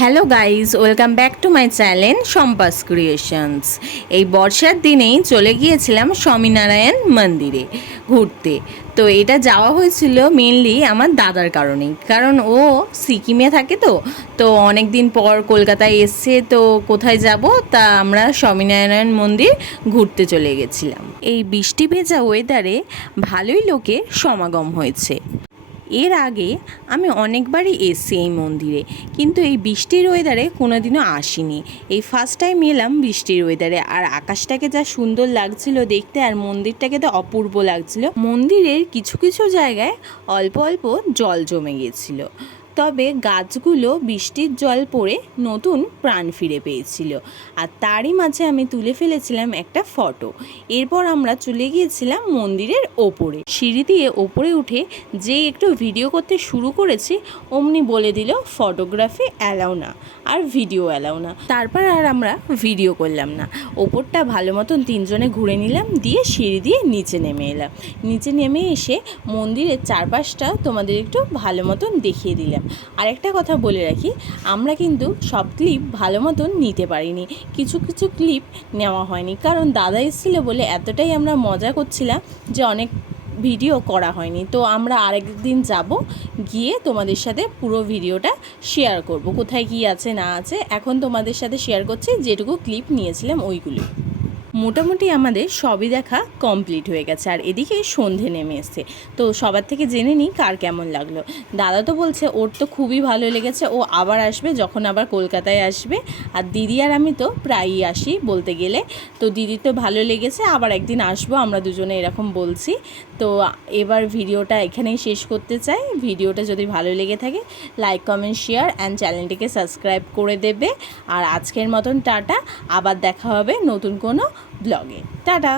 Hello guys, welcome back to my channel সম্পাস creations. এই বর্ষার দিনেই চলে গিয়েছিলাম স্বামীনারায়ণ মন্দিরে ঘুরতে। তো এটা যাওয়া হয়েছিল মেনলি আমার দাদার কারণেই, কারণ ও সিকিমে থাকে। তো অনেক দিন পর কলকাতায় এসছে, তো কোথায় যাব, তা আমরা স্বামীনারায়ণ মন্দির ঘুরতে চলে গেছিলাম। এই বৃষ্টি ভেজা ওয়েদারে ভালোই লোকের সমাগম হয়েছে। এর আগে আমি অনেকবারই এসেছি এই মন্দিরে, কিন্তু এই বৃষ্টির ওয়েদারে কোনোদিনও আসিনি। এই ফার্স্ট টাইম এলাম বৃষ্টির ওয়েদারে। আর আকাশটাকে যা সুন্দর লাগছিল দেখতে, আর মন্দিরটাকে তো অপূর্ব লাগছিল। মন্দিরের কিছু কিছু জায়গায় অল্প অল্প জল জমে গিয়েছিল, তবে গাছগুলো বৃষ্টির জল পড়ে নতুন প্রাণ ফিরে পেয়েছিল। আর তারই মাঝে আমি তুলে ফেলেছিলাম একটা ফটো। এরপর আমরা চলে গিয়েছিলাম মন্দিরের ওপরে। সিঁড়ি দিয়ে ওপরে উঠে যে একটু ভিডিও করতে শুরু করেছি, অমনি বলে দিল ফটোগ্রাফি অ্যালাউ না, আর ভিডিও অ্যালাউ না। তারপর আর আমরা ভিডিও করলাম না। ওপরটা ভালো মতন তিনজনে ঘুরে নিলাম, দিয়ে সিঁড়ি দিয়ে নিচে নেমে এলাম। নিচে নেমে এসে মন্দিরের চারপাশটা তোমাদের একটু ভালো মতন দেখিয়ে দিলাম। আরেকটা কথা বলে রাখি, আমরা কিন্তু সব ক্লিপ ভালো মতন নিতে পারিনি, কিছু কিছু ক্লিপ নেওয়া হয়নি, কারণ দাদা এসেছিলো বলে এতটাই আমরা মজা করছিলাম যে অনেক ভিডিও করা হয়নি। তো আমরা আরেকদিন যাব, গিয়ে তোমাদের সাথে পুরো ভিডিওটা শেয়ার করব, কোথায় কী আছে না আছে। এখন তোমাদের সাথে শেয়ার করছি যেটুকু ক্লিপ নিয়েছিলাম ওইগুলো। মোটামুটি আমাদের সবই দেখা কমপ্লিট হয়ে গেছে, আর এদিকে সন্ধে নেমে এসছে। তো সবার থেকে জেনে নিই কার কেমন লাগলো। দাদা তো বলছে ওর তো খুবই ভালো লেগেছে, ও আবার আসবে যখন আবার কলকাতায় আসবে। আর দিদি আর আমি তো প্রায়ই আসি বলতে গেলে। তো দিদি তো ভালো লেগেছে, আবার একদিন আসবো, আমরা দুজনে এরকম বলছি। তো এবার ভিডিওটা এখানেই শেষ করতে চাই। ভিডিওটা যদি ভালো লেগে থাকে, লাইক কমেন্ট শেয়ার অ্যান্ড চ্যানেলটিকে সাবস্ক্রাইব করে দেবে। আর আজকের মতন টাটা, আবার দেখা হবে নতুন কোনো ব্লগে। টাটা।